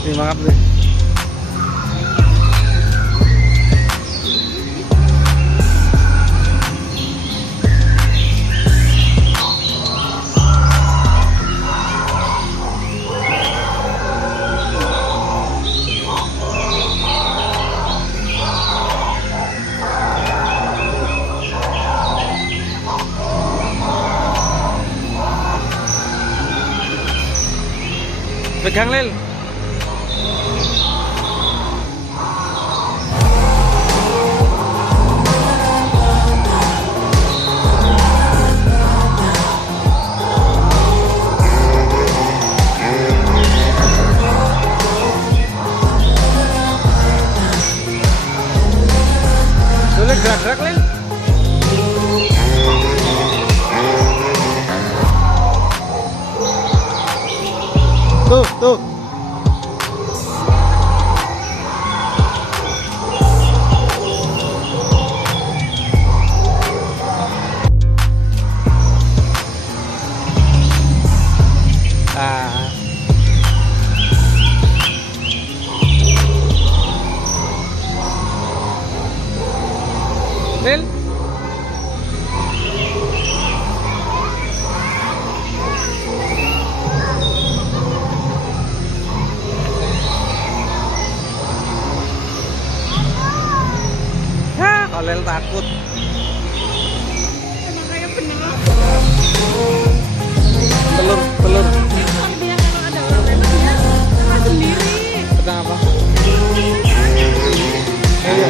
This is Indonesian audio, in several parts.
Nih mangap nih. Pegang Lil. Boleh gerak-gerak Lil. Tuh. Lil. Lel takut. Emang kayak bener. Telur. Kalau dia kalau ada orang lewat dia makan sendiri. Pedang apa? Iya.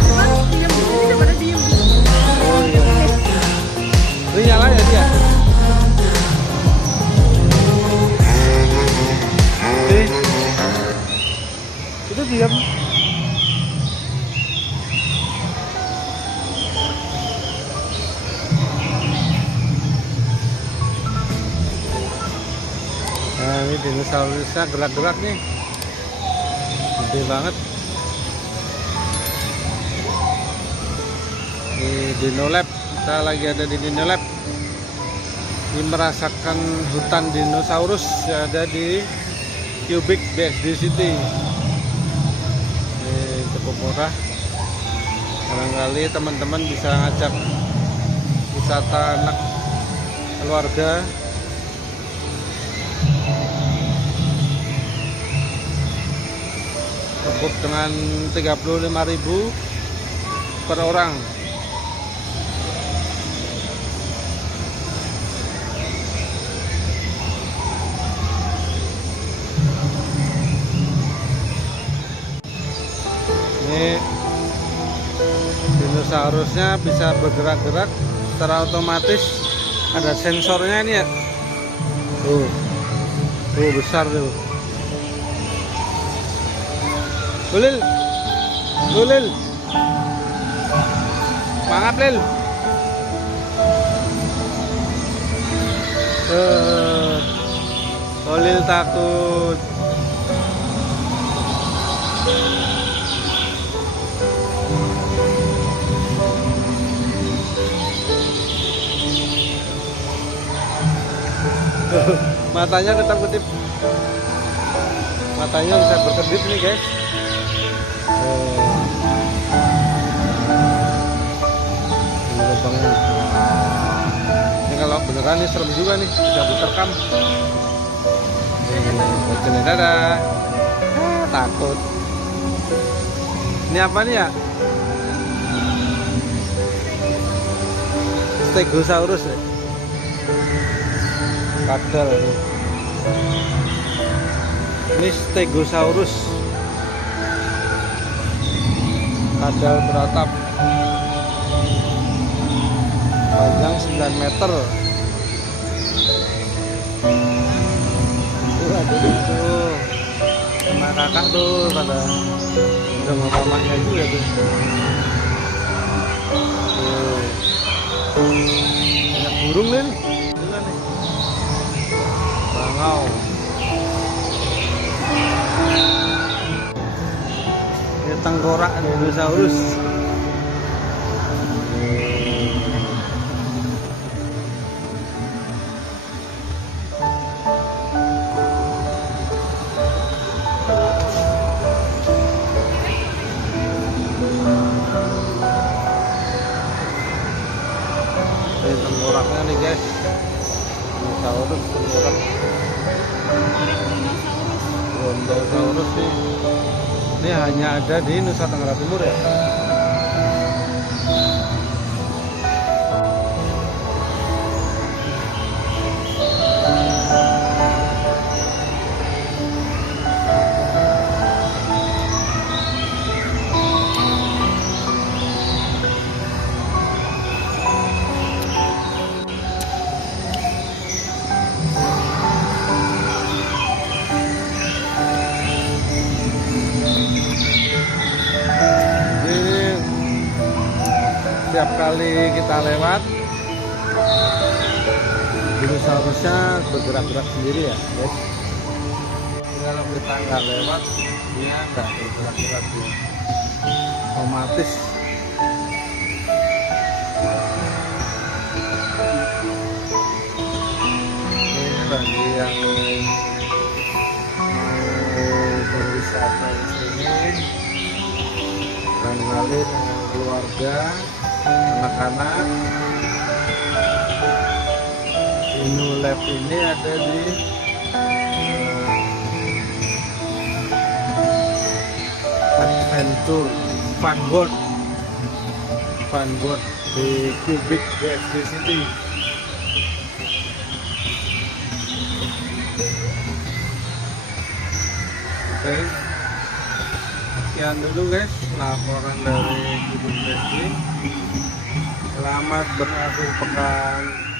Cuman diam di sini daripada diem. Oh iya. Ini nyala ya dia? Itu diam. Nah ini dinosaurusnya gerak-gerak nih, gede banget. Di Dino Lab, kita lagi ada di Dino Lab. Ini merasakan hutan dinosaurus yang ada di Cubic BSD City. Ini cukup murah. Barangkali teman-teman bisa ngajak wisata anak keluarga. Cukup dengan 35.000 per orang. Ini dinosaurusnya bisa bergerak-gerak secara otomatis, ada sensornya ini ya. Tuh besar tuh. Lil, mangap Lil. Lil takut. Matanya ketip-ketip. Matanya bisa berkedip nih guys. Lubangnya. Ini kalau beneran nih serem juga nih, bisa diterkam. Nih, dadah. Takut. Ini apa nih ya? Stegosaurus ya? Kadal nih. Ini Stegosaurus. Kadal beratap. Panjang 9 meter. Tuh. Sama kakak tuh pada sama mamanya juga tuh. Banyak burung nih. Gila nih. Bangau. Ini tengkorak dinosaurus. Ini tengkoraknya nih guys, dinosaurus tengkorak Brontosaurus nih. Ini hanya ada di Nusa Tenggara Timur ya. Setiap kali kita lewat, dinosaurusnya bergerak-gerak sendiri ya guys. Kalau kita nggak lewat, dia nggak bergerak-gerak ya. Otomatis. Ini bagi yang mau berwisata di sini, barangkali dengan keluarga, anak-anak. Inulab ini ada di Adventure Funboard di Cubic BSD City. Oke, sekian dulu guys laporan dari Cubic BSD. Selamat berakhir pekan.